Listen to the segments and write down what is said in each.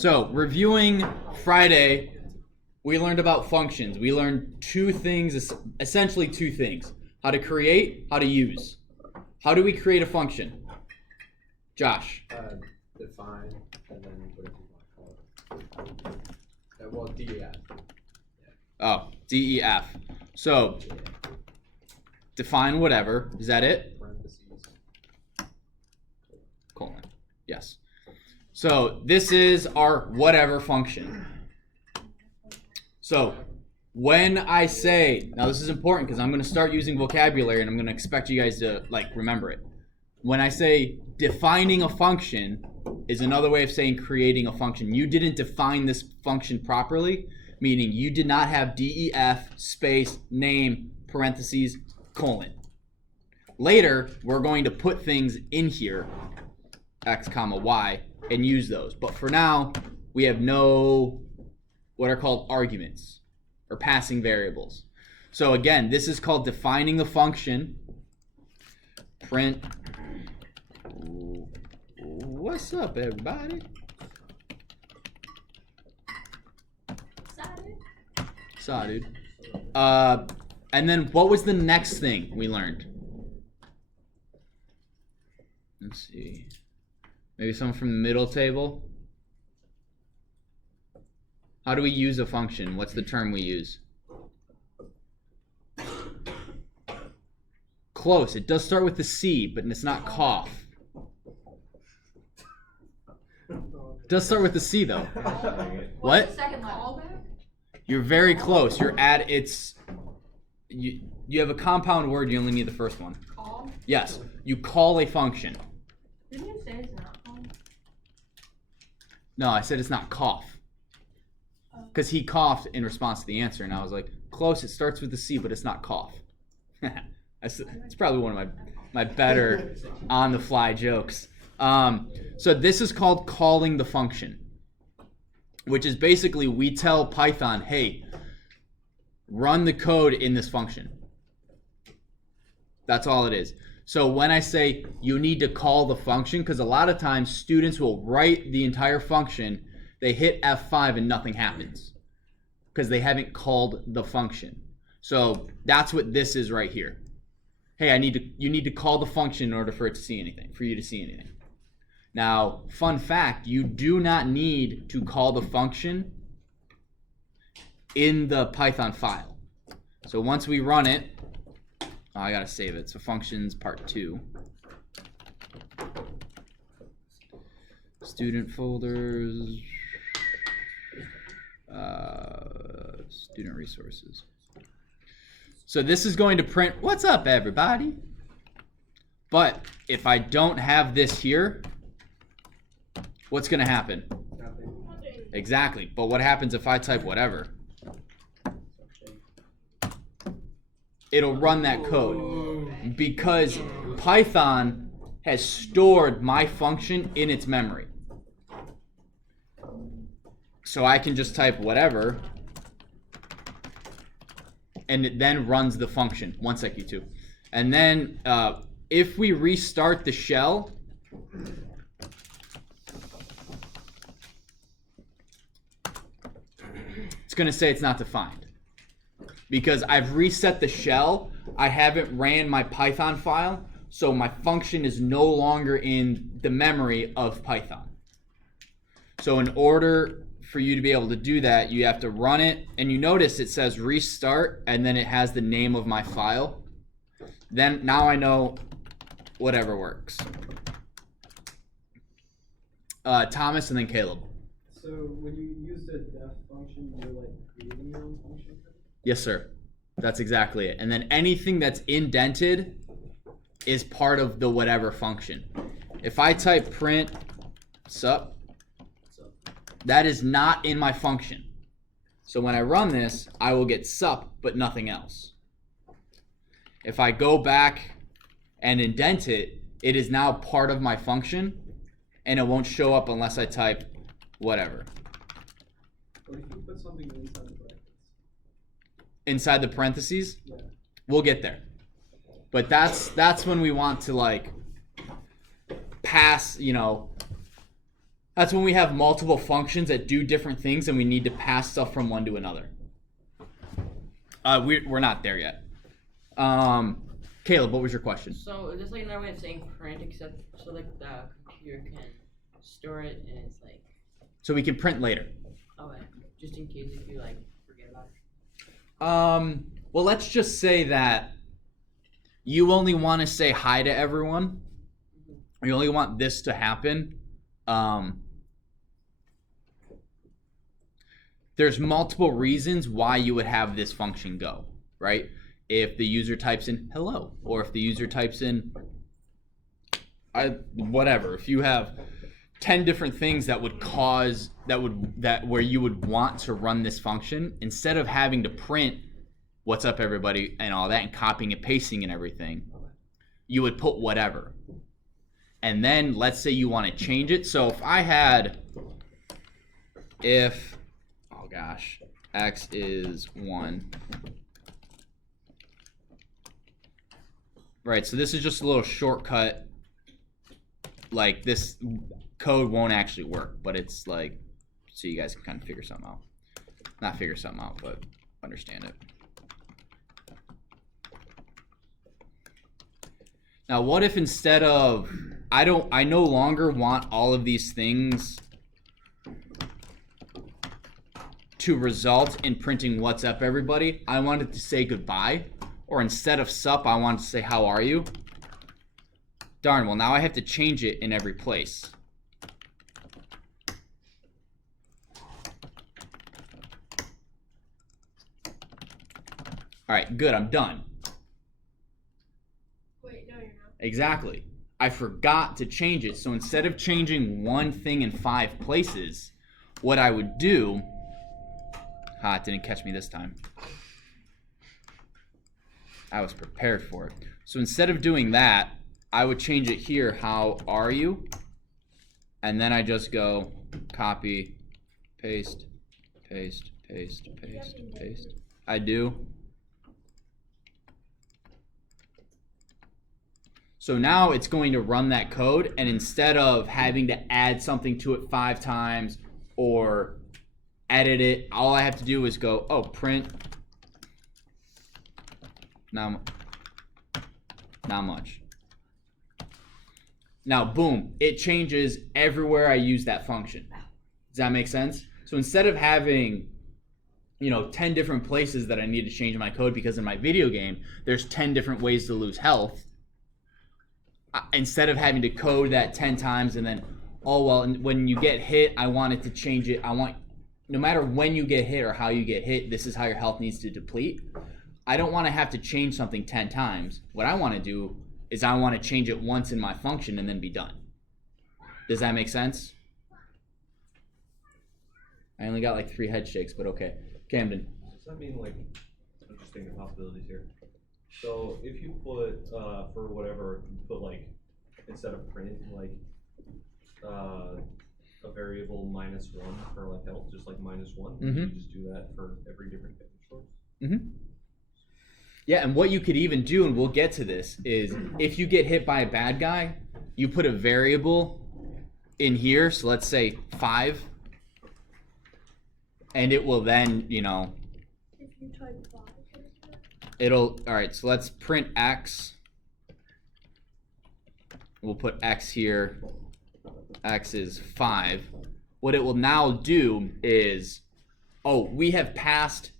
So, reviewing Friday, we learned about functions. We learned two things, essentially two things. How to create, how to use. How do we create a function? Josh. Define, and then what do you want to call it? Well, DEF. Oh, DEF. So, define whatever. Is that it? Parentheses. Colon. Yes. So this is our whatever function. So when I say, now this is important because I'm going to start using vocabulary and I'm going to expect you guys to remember it. When I say defining a function is another way of saying creating a function. You didn't define this function properly, meaning you did not have DEF space name parentheses colon. Later, we're going to put things in here, x comma y, and use those. But for now, we have no what are called arguments or passing variables. So again, this is called defining the function. Print. What's up, everybody? Saw, dude. And then what was the next thing we learned? Let's see. Maybe someone from the middle table. How do we use a function? What's the term we use? Close. It does start with the C, but it's not cough. It does start with the C though. What? The second callback? You're very close. You're at its. You have a compound word. You only need the first one. Call? Yes. You call a function. Didn't you say it's not called? No, I said it's not cough. Because he coughed in response to the answer, and I was like, close. It starts with the C, but it's not cough. It's probably one of my better on-the-fly jokes. So this is called calling the function, which is basically we tell Python, hey, run the code in this function. That's all it is. So when I say you need to call the function, because a lot of times students will write the entire function, they hit F5 and nothing happens because they haven't called the function. So that's what this is right here. Hey, you need to call the function in order for it to see anything, for you to see anything. Now, fun fact, you do not need to call the function in the Python file. So once we run it, I gotta save it. So functions part 2. Student folders, student resources. So this is going to print, what's up everybody? But if I don't have this here, what's gonna happen? Exactly, but what happens if I type whatever? It'll run that code because Python has stored my function in its memory. So I can just type whatever and it then runs the function. 1 sec, you2. And then if we restart the shell, it's going to say it's not defined. Because I've reset the shell, I haven't ran my Python file, so my function is no longer in the memory of Python. So in order for you to be able to do that, you have to run it, and you notice it says restart, and then it has the name of my file. Then now I know whatever works. Thomas and then Caleb. So when you use the def function, you're like creating your own function? Yes, sir. That's exactly it. And then anything that's indented is part of the whatever function. If I type print sup, that is not in my function. So when I run this, I will get sup, but nothing else. If I go back and indent it, it is now part of my function, and it won't show up unless I type whatever. What if you put something inside the brackets? Inside the parentheses? Yeah. We'll get there. But that's when we want to like pass, That's when we have multiple functions that do different things and we need to pass stuff from one to another. We're not there yet. Caleb, what was your question? So is this like another way of saying print, except so like the computer can store it and it's like, So we can print later. oh, just in case if you like forget about it. Well, let's just say that you only want to say hi to everyone. You only want this to happen. There's multiple reasons why you would have this function go, right? If the user types in hello, or if the user types in whatever, if you have 10 different things that would cause where you would want to run this function, instead of having to print what's up everybody and all that and copying and pasting and everything, you would put whatever. And then let's say you want to change it. So if I had oh gosh, x is 1. Right, so this is just a little shortcut. Like, this code won't actually work, but it's like, so you guys can kind of figure something out. Not figure something out, but understand it. Now, what if instead of, I no longer want all of these things to result in printing what's up everybody. I wanted to say goodbye. Or instead of sup, I wanted to say how are you. Darn, well now I have to change it in every place. Alright, good, I'm done. Wait, no, you're not. Exactly. I forgot to change it. So instead of changing one thing in 5 places, what I would do... it didn't catch me this time. I was prepared for it. So instead of doing that, I would change it here, how are you? And then I just go copy, paste, paste, paste, paste, paste. I do. So now it's going to run that code, and instead of having to add something to it 5 times or edit it, all I have to do is go, oh, print. Not much. Now, boom, it changes everywhere I use that function. Does that make sense? So instead of having, 10 different places that I need to change my code because in my video game, there's 10 different ways to lose health. Instead of having to code that 10 times and then, oh, well, when you get hit, I wanted to change it. No matter when you get hit or how you get hit, this is how your health needs to deplete. I don't want to have to change something 10 times. What I want to do is I want to change it once in my function and then be done. Does that make sense? I only got like 3 head shakes, but okay. Camden. Does that mean, like, I'm just thinking possibilities here. So if you put, for whatever, you put like, instead of print, like, a variable -1 for like health, just like -1, you just do that for every different source. Yeah, and what you could even do, and we'll get to this, is if you get hit by a bad guy, you put a variable in here, so let's say 5, and it will then, If you type 5. alright, so let's print x. We'll put x here. X is 5. What it will now do is, we have passed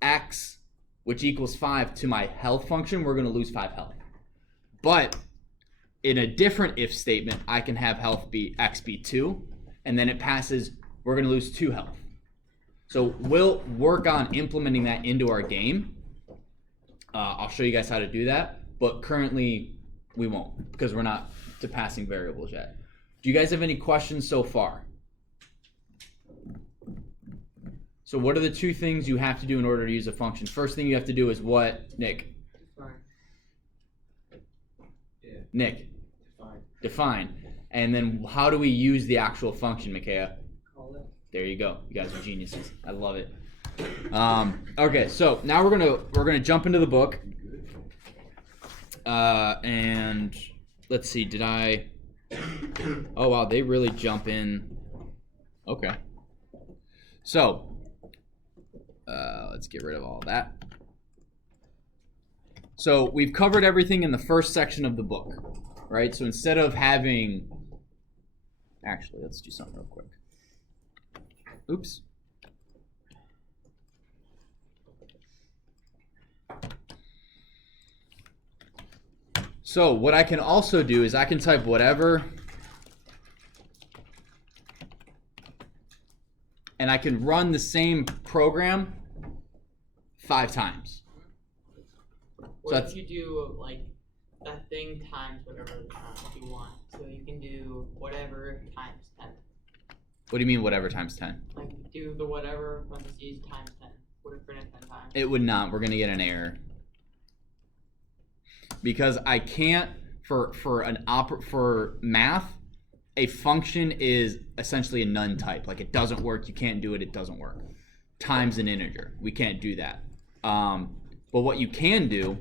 x, which equals 5, to my health function. We're going to lose 5 health. But in a different if statement, I can have health be x be 2, and then it passes, we're going to lose 2 health. So we'll work on implementing that into our game. I'll show you guys how to do that, but currently we won't because we're not to passing variables yet. Do you guys have any questions so far? So what are the 2 things you have to do in order to use a function? First thing you have to do is what, Nick? Define. Yeah. Nick? Define. Define. And then how do we use the actual function, Micaiah? Call it. There you go. You guys are geniuses. I love it. Okay, so now we're gonna jump into the book. And let's see, did I? Oh wow, they really jump in Okay. So, let's get rid of all that. So we've covered everything in the first section of the book, right? So instead of having... Actually, let's do something real quick. Oops. So what I can also do is I can type whatever, and I can run the same program 5 times. What if you do like that thing times whatever you want? So you can do whatever times 10. What do you mean whatever times 10? Like do the whatever parentheses times 10. Would it print it 10 times? It would not. We're going to get an error. Because I can't, for math, a function is essentially a none type. Like it doesn't work, you can't do it, it doesn't work. Times an integer. We can't do that. But what you can do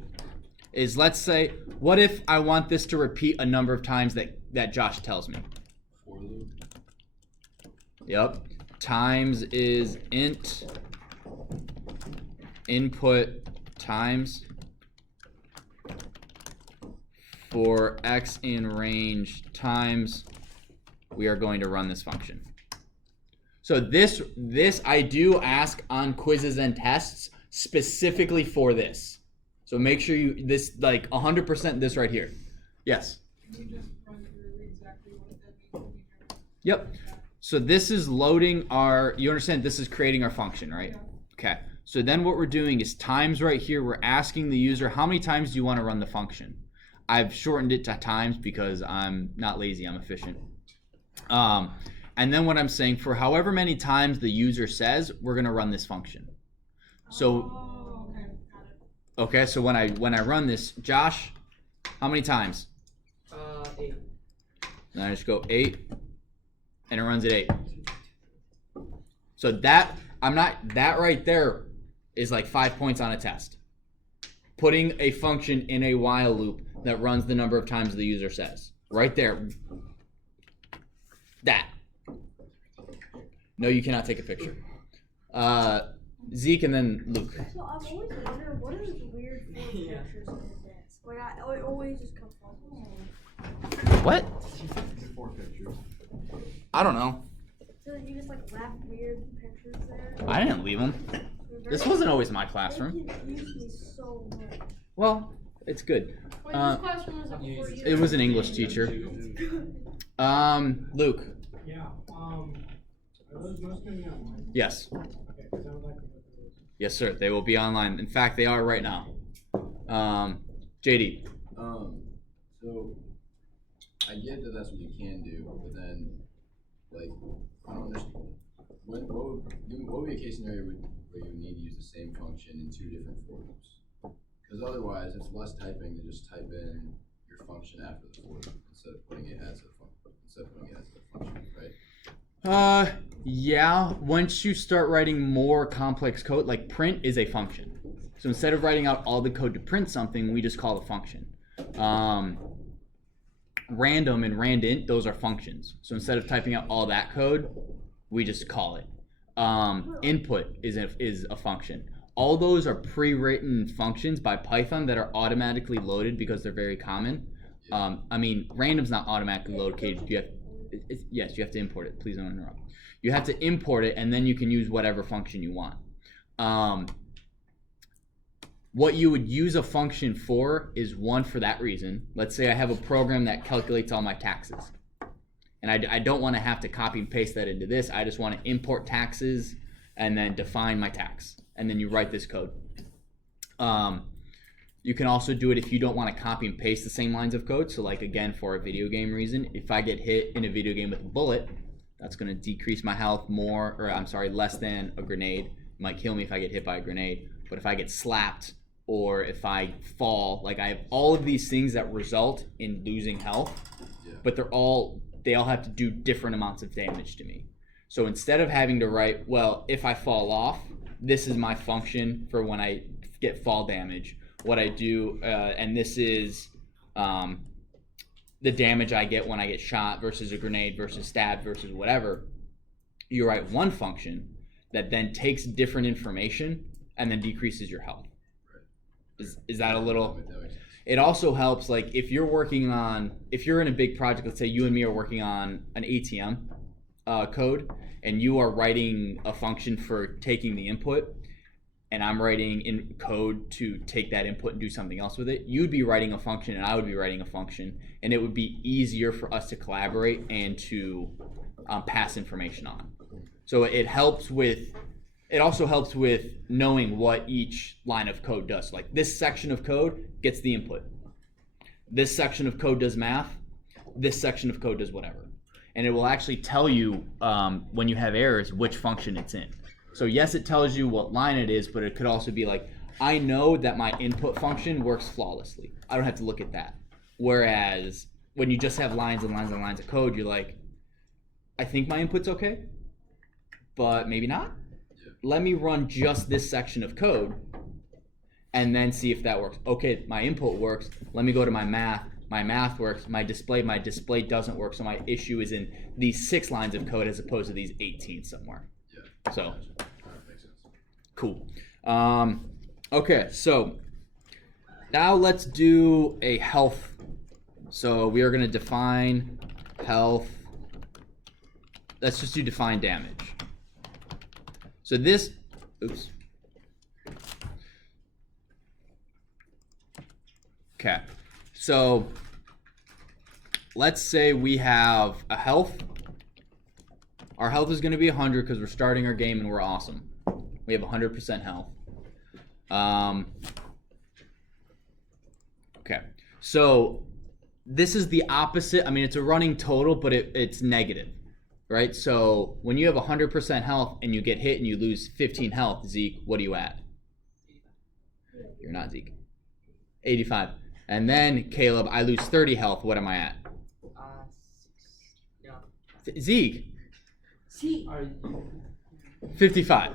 is, let's say, what if I want this to repeat a number of times that Josh tells me? For loop. Yep. Times is int input times for x in range times we are going to run this function. So this I do ask on quizzes and tests specifically for this. So make sure you, this like 100% this right here. Yes? Can you just run through exactly what that means? Yep. So this is loading our, you understand this is creating our function, right? Yeah. Okay. So then what we're doing is times right here, we're asking the user, how many times do you want to run the function? I've shortened it to times because I'm not lazy, I'm efficient. And then what I'm saying, for however many times the user says, we're going to run this function. So, Oh, okay, got it. okay, so when I run this, Josh, how many times? 8. And I just go 8, and it runs at 8. So that right there is like 5 points on a test. Putting a function in a while loop that runs the number of times the user says. Right there. That. No, you cannot take a picture. Zeke and then Luke. So I've always wondered, what are those weird four Yeah. pictures on the desk? Like, it always just comes up. What? 4 pictures. I don't know. So you just like left weird pictures there? I didn't leave them. This wasn't always my They classroom. confuse me so much. Well, it's good. Wait, whose classroom was it before you? It was an English teacher. Luke. Yeah, are those most gonna be online? Yes. Okay, because I would like to look at those. Yes, sir. They will be online. In fact, they are right now. JD. So I get that that's what you can do, but then, like, I don't understand. What would be a case scenario where you would need to use the same function in 2 different for loops? Because otherwise, it's less typing to just type in your function after the for loop instead of putting it as a function, right? Yeah. Once you start writing more complex code, like print is a function. So instead of writing out all the code to print something, we just call it a function. Random and randint, those are functions. So instead of typing out all that code, we just call it. Input is a function. All those are pre-written functions by Python that are automatically loaded because they're very common. I mean, random's not automatically located. Yes, you have to import it. Please don't interrupt. You have to import it, and then you can use whatever function you want. What you would use a function for is, one, for that reason. Let's say I have a program that calculates all my taxes. And I don't want to have to copy and paste that into this. I just want to import taxes and then define my tax. And then you write this code. You can also do it if you don't want to copy and paste the same lines of code. So like, again, for a video game reason, if I get hit in a video game with a bullet, that's going to decrease my health more, or I'm sorry, less than a grenade. It might kill me if I get hit by a grenade. But if I get slapped or if I fall, like, I have all of these things that result in losing health, but they all have to do different amounts of damage to me. So instead of having to write, well, if I fall off, this is my function for when I get fall damage. What I do, and this is the damage I get when I get shot versus a grenade versus stabbed versus whatever. you write one function that then takes different information and then decreases your health. Is that a little? That makes sense. It also helps, like, if you're in a big project, let's say you and me are working on an ATM code, and you are writing a function for taking the input, and I'm writing in code to take that input and do something else with it, you'd be writing a function and I would be writing a function, and it would be easier for us to collaborate and to pass information on. So it also helps with knowing what each line of code does. Like, this section of code gets the input. This section of code does math. This section of code does whatever. And it will actually tell you when you have errors which function it's in. So yes, it tells you what line it is, but it could also be like, I know that my input function works flawlessly. I don't have to look at that. Whereas when you just have lines and lines and lines of code, you're like, I think my input's okay, but maybe not. Let me run just this section of code and then see if that works. Okay, my input works. Let me go to my math. My math works. My display doesn't work. So my issue is in these 6 lines of code as opposed to these 18 somewhere. Yeah. So, Gotcha. Alright, makes sense. cool. Okay, so now let's do a health. So we are going to define health. Let's just do define damage. So this, oops. Okay, so let's say we have a health. Our health is going to be 100 because we're starting our game and we're awesome. We have 100% health. Okay, so this is the opposite. I mean, it's a running total, but it's negative. Right, so when you have 100% health and you get hit and you lose 15 health, Zeke, what are you at? You're not Zeke. 85. And then Caleb, I lose 30 health. What am I at? 6. Yeah. Zeke, See, 55.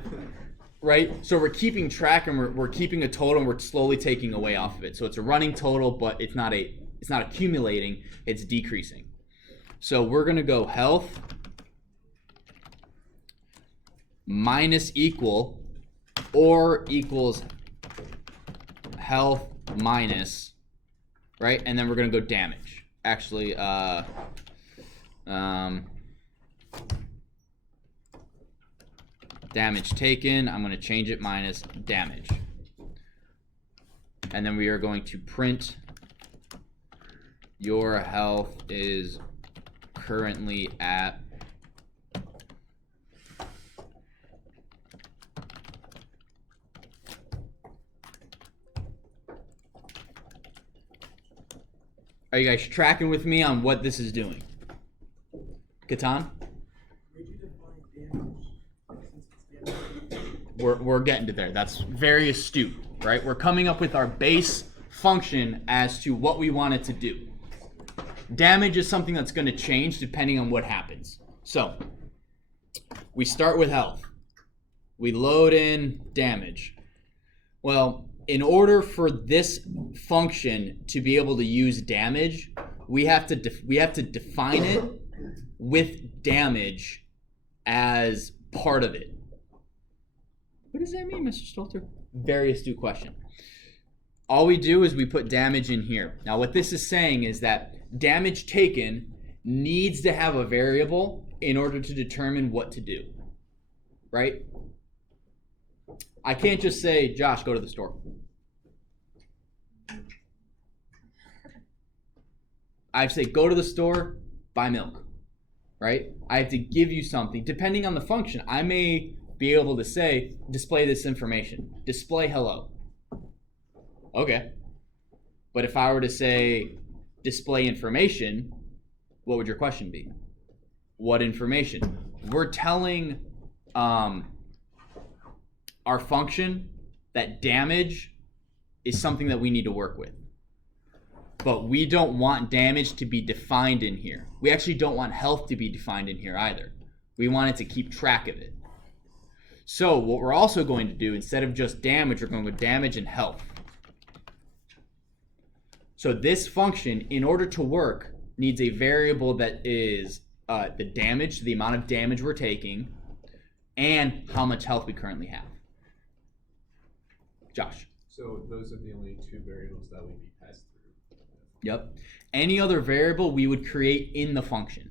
Right, so we're keeping track and we're keeping a total and we're slowly taking away off of it. So it's a running total, but it's not accumulating. It's decreasing. So we're gonna go health minus equal or equals health minus, right? And then we're gonna go damage. Actually, damage taken, I'm gonna change it minus damage. And then we are going to print your health is currently at Are you guys tracking with me on what this is doing? Catan? We're getting to there. That's very astute, right? We're coming up with our base function as to what we want it to do. Damage is something that's going to change depending on what happens. So, we start with health. We load in damage. Well, in order for this function to be able to use damage, we have to define it with damage as part of it. What does that mean, Mr. Stolter? Very astute question. All we do is we put damage in here. Now, what this is saying is that damage taken needs to have a variable in order to determine what to do, right? I can't just say, Josh, go to the store. I have to say, go to the store, buy milk, right? I have to give you something. Depending on the function, I may be able to say, display this information. Display hello. Okay. But if I were to say, display information, what would your question be? What information? We're telling our function that damage is something that we need to work with. But we don't want damage to be defined in here. We actually don't want health to be defined in here either. We want it to keep track of it. So what we're also going to do, instead of just damage, we're going to go damage and health. So this function, in order to work, needs a variable that is the damage, the amount of damage we're taking, and how much health we currently have. Josh. So those are the only two variables that would be passed through. Yep. Any other variable we would create in the function.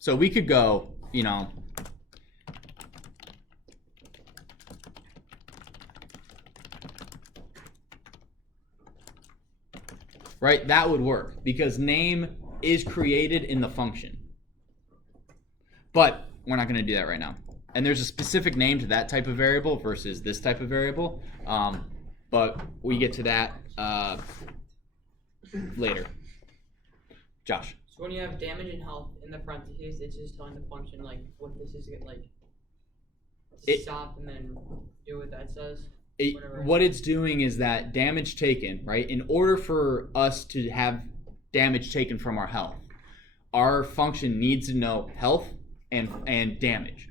So we could go, you know, right? That would work because name is created in the function. But we're not going to do that right now. And there's a specific name to that type of variable versus this type of variable. But we get to that later. Josh. So when you have damage and health in the parentheses, it's just telling the function like what this is like to stop and then do what that says. What it's doing is that damage taken, right? In order for us to have damage taken from our health, our function needs to know health and damage.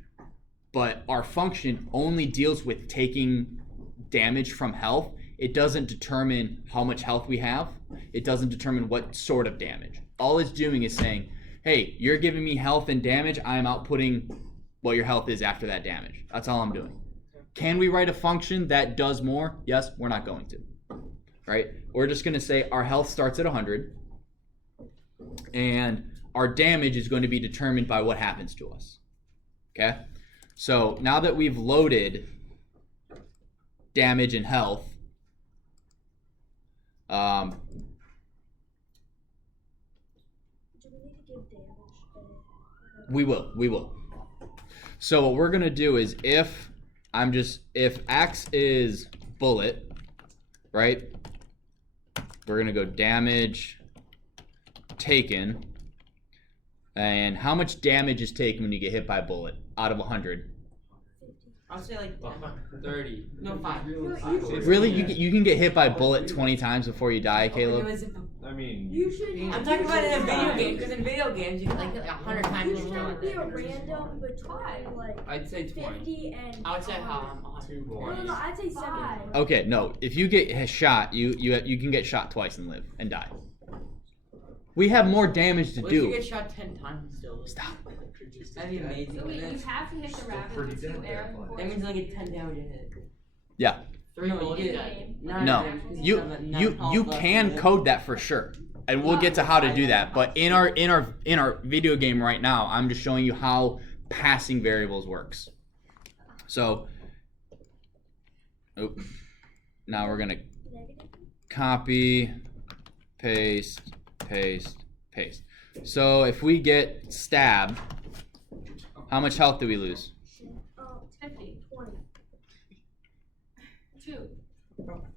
But our function only deals with taking damage from health. It doesn't determine how much health we have. It doesn't determine what sort of damage. All it's doing is saying, hey, you're giving me health and damage. I'm outputting what your health is after that damage. That's all I'm doing. Can we write a function that does more? Yes, we're not going to. Right? We're just going to say our health starts at 100. And our damage is going to be determined by what happens to us. Okay? So now that we've loaded damage and health, we will. So what we're gonna do is if X is bullet, right? We're gonna go damage taken, and how much damage is taken when you get hit by a bullet out of 100? I'll say like 30. No, 5. Really? You can get hit by a bullet 20 times before you die, Caleb? I mean, You should. I'm talking about in a video game, because in video games you get like 100 times. You should be a random between like I'd say 20. 50 and. I would say how 2 No, more. no, I'd say 75. Okay, no. If you get shot, you can get shot twice and live and die. We have more damage to What if you do. get shot 10 times still? Stop. That'd be amazing. So wait, you have to hit the rabbit pretty with dead 2 there, arrows but- before That means you only get 10 damage a hit. Yeah. 3 bullets in the dead. game. No. You can code that for sure. And we'll get to how to do that. But in our video game right now, I'm just showing you how passing variables works. So now we're gonna copy, paste. So if we get stabbed, how much health do we lose? 50. 20. 2.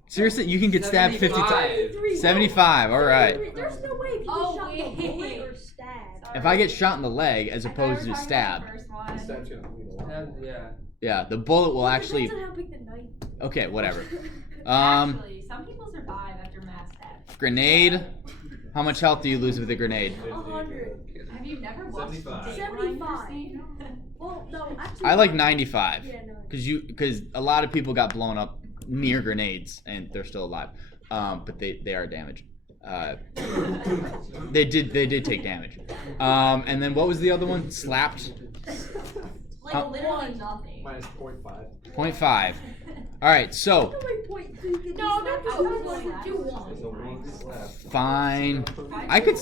Seriously, you can get stabbed 50 times. 75, alright. There's no way if you Oh, get shot in the wait. bullet or stabbed. If I get shot in the leg as I thought opposed we to were talking stabbed, about the first one. Stab's gonna bleed a lot. Yeah. yeah, the bullet will actually. Depends on how big the knife is. Okay, whatever. Actually, some people survive after mass stab. Grenade. How much health do you lose with a grenade? 100. Have you never watched 75. Dateline Christine? Well, no, actually. I like 95 Yeah, no. because a lot of people got blown up near grenades and they're still alive, but they are damaged. They did take damage. And then what was the other one? Slapped. Like How- literally nothing. Minus 0.5. 0.5. All right, so No, I was like, do one. it's a weak slap. fine. I could.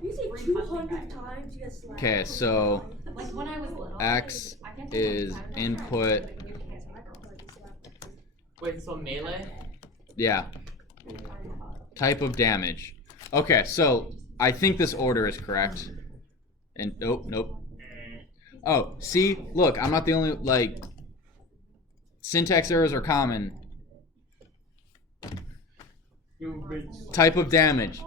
You say 200 times, you get slapped. Okay, so Like when I was little. X I can't think of is the time. input. Wait, so melee? Yeah. Type of damage. Okay, so I think this order is correct. And nope. Oh, see, look, I'm not the only like. Syntax errors are common. Type of damage.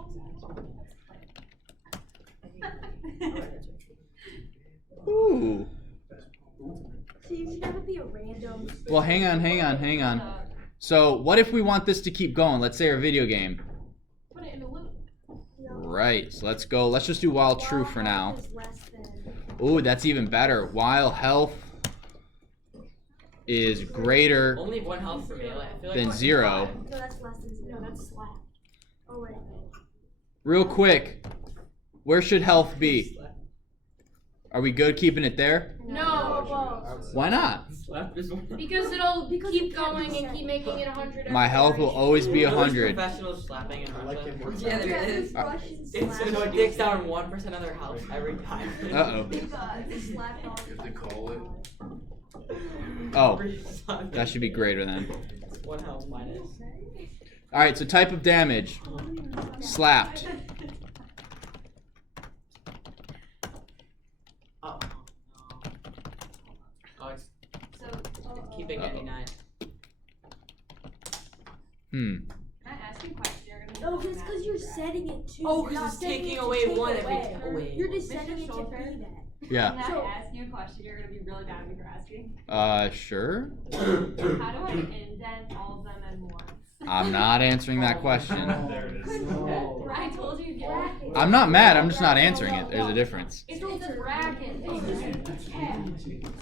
Ooh. See, you gotta be a random. Well, hang on. So, what if we want this to keep going? Let's say our video game. Put it in the loop. Right, so let's go. Let's just do while true for now. Is less than. Ooh, that's even better. While health is greater Only 1 health for melee. I feel like than it's 0. five. No, that's less than 0. No, that's slap. Oh, wait. Real quick, where should health be? Are we good keeping it there? No, Why not? Slap this one. Because it'll Because keep it can't going be and said. keep making it 100. My health will always be You know there's 100. professional slapping in I like Russia? him more. Yeah, there is. Russian It's so it takes down 1% of their house every time. Uh-oh. Slap dog. You have to call it. Oh, that should be greater then. 1 health minus. Alright, so type of damage. Slapped. Oh, no. Oh, it's keeping Uh-oh. 99. Can I ask you a question? You're gonna be No, really it's mad because at you're me for that. setting it to. Oh, you're 'cause not it's setting taking it to away take one every away. away. You're just Mr. setting it to Schulter? be that. Yeah. Can I So- ask you a question? You're gonna be really mad at me for asking. Sure. How do I indent all of them at once? I'm not answering that question. There it is. No. I told you to get Bracket. I'm not mad, I'm just not answering it. There's a difference. It's a bracket.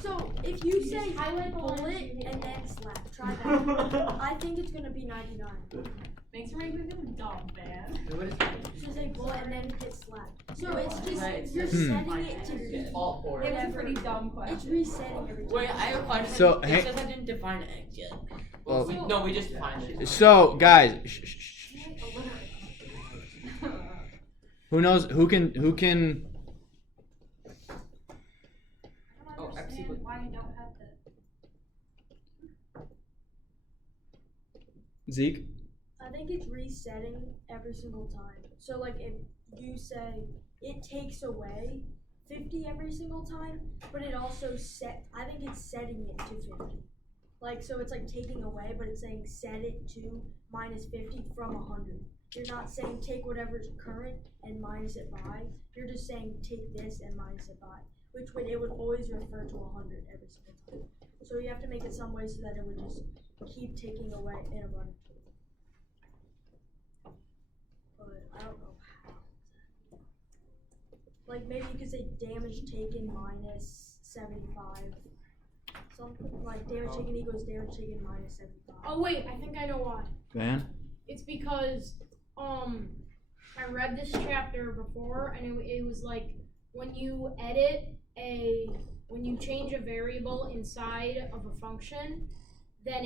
So if you say Highlight the lines bullet you hate. and then slap, try that. I think it's gonna be 99. Thanks for making me feel dumb, man. So say bullet and then hit slap. So it's just Right, you're it's setting it to be. All for It it. was a pretty dumb It's question. resetting every time. Wait, I have a question. So, it hey- says I didn't define eggs yet. Well- No, we just defined it. So, guys, who knows, who can, I Oh, don't absolutely. understand why you don't have the. Zeke? I think it's resetting every single time. So like if you say it takes away 50 every single time, but it also I think it's setting it to 50. Like so it's like taking away, but it's saying set it to minus 50 from 100. You're not saying take whatever's current and minus it by. You're just saying take this and minus it by, which it would always refer to 100 every single time. So you have to make it some way so that it would just keep taking away in a running. But I don't know how. Like maybe you could say damage taken minus 75. Something like damage taken equals damage taken minus 75. Oh wait, I think I know why. Van? It's because I read this chapter before, and it was like when you when you change a variable inside of a function, then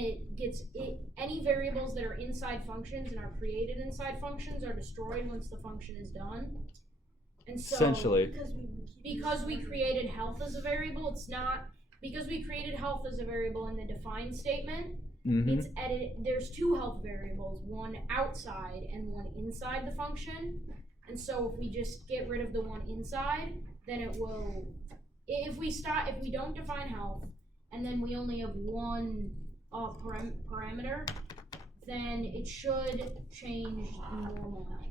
any variables that are inside functions and are created inside functions are destroyed once the function is done. And so Essentially. because we created health as a variable, it's not because we created health as a variable in the define statement. Mm-hmm. It's there's two health variables, one outside and one inside the function. And so if we just get rid of the one inside, then it will if we don't define health and then we only have one parameter, then it should change normal health.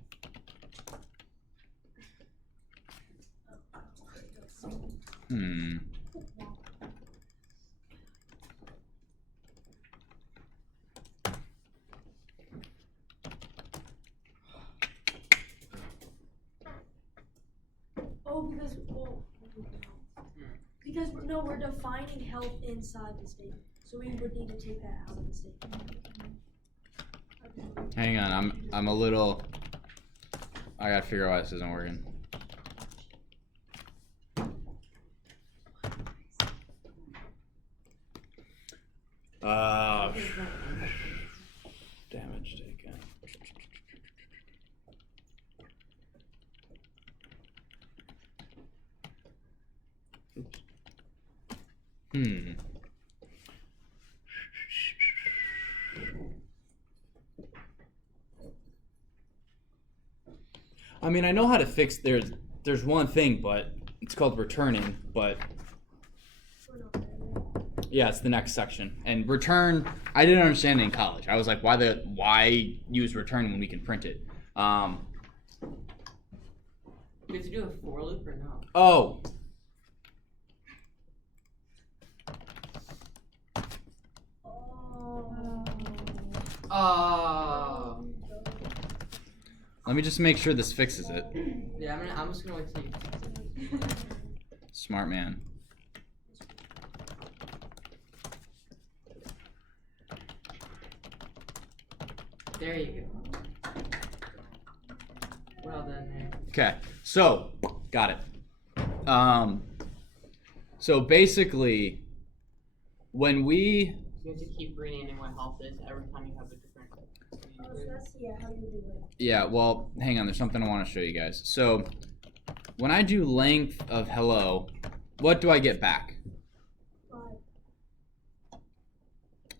Hmm. Oh, because we're defining health inside the statement, so we would need to take that out of the statement. Hang on, I'm a little. I gotta figure out why this isn't working. Damage taken. Oops. I mean, I know how to fix. There's one thing, but it's called returning. But yeah, it's the next section. And return, I didn't understand it in college. I was like, why use return when we can print it? We have to do a for loop or no? Oh. Oh. Let me just make sure this fixes it. Yeah, I'm just gonna wait till you. Smart man. There you go. Well done, man. Okay, so got it. So basically, when we You have to keep renaming what health is every time you have a different. Oh, so that's how you do it. yeah, well, hang on. There's something I want to show you guys. So when I do length of hello, what do I get back? 5.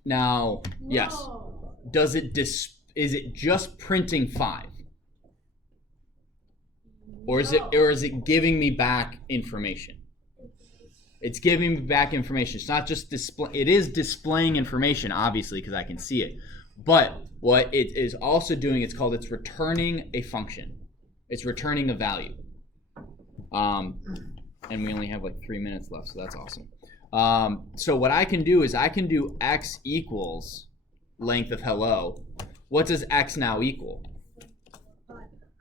Now, yes. No. Does it is it just printing 5? Or is it giving me back information? It's giving me back information. It's not just display. It is displaying information, obviously, because I can see it. But what it is also doing, it's returning a function. It's returning a value. And we only have like 3 minutes left, so that's awesome. So what I can do is I can do x equals length of hello. What does x now equal?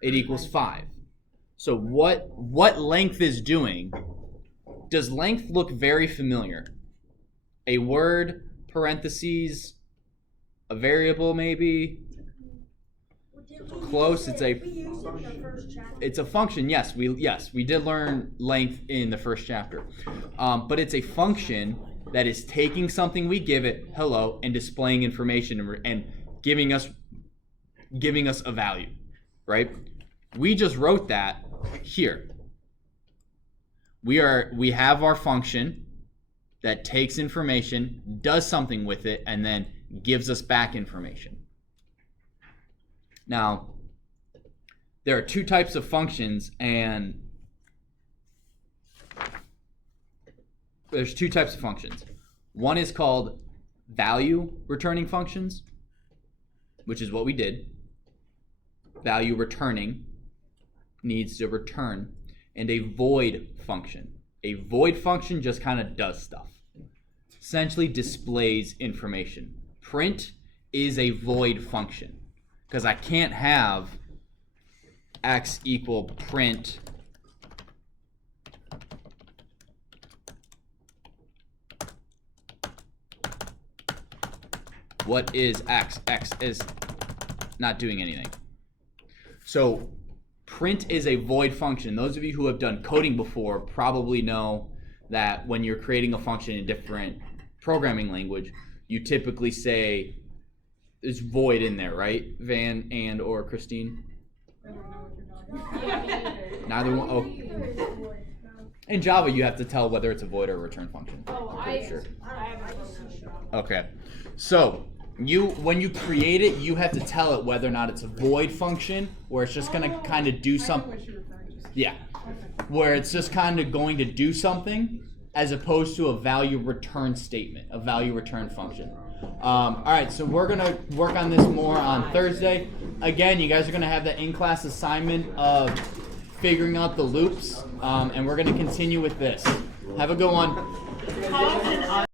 It equals 5. So what length is doing? Does length look very familiar? A word, parentheses, a variable maybe? Close. It's a function. Yes, we did learn length in the first chapter. But it's a function that is taking something we give it, hello, and displaying information and giving us a value, right? We just wrote that here. We have our function that takes information, does something with it, and then gives us back information. Now, there are 2 types of functions, and there's 2 types of functions. One is called value returning functions, which is what we did. Value returning needs to return, and a void function. A void function just kind of does stuff. Essentially displays information. Print is a void function because I can't have x equal print what is x? X is not doing anything. So print is a void function. Those of you who have done coding before probably know that when you're creating a function in a different programming language, you typically say there's void in there, right? Van and or Christine? I don't know what you're talking about. Neither one. Oh. In Java, you have to tell whether it's a void or a return function. Oh, Sure. I haven't Okay. So when you create it, you have to tell it whether or not it's a void function, where it's just gonna kind of do something. Yeah. Where it's just kind of going to do something, as opposed to a value return statement, a value return function. All right, so we're gonna work on this more on Thursday. Again, you guys are gonna have the in-class assignment of figuring out the loops, and we're gonna continue with this. Have a good one.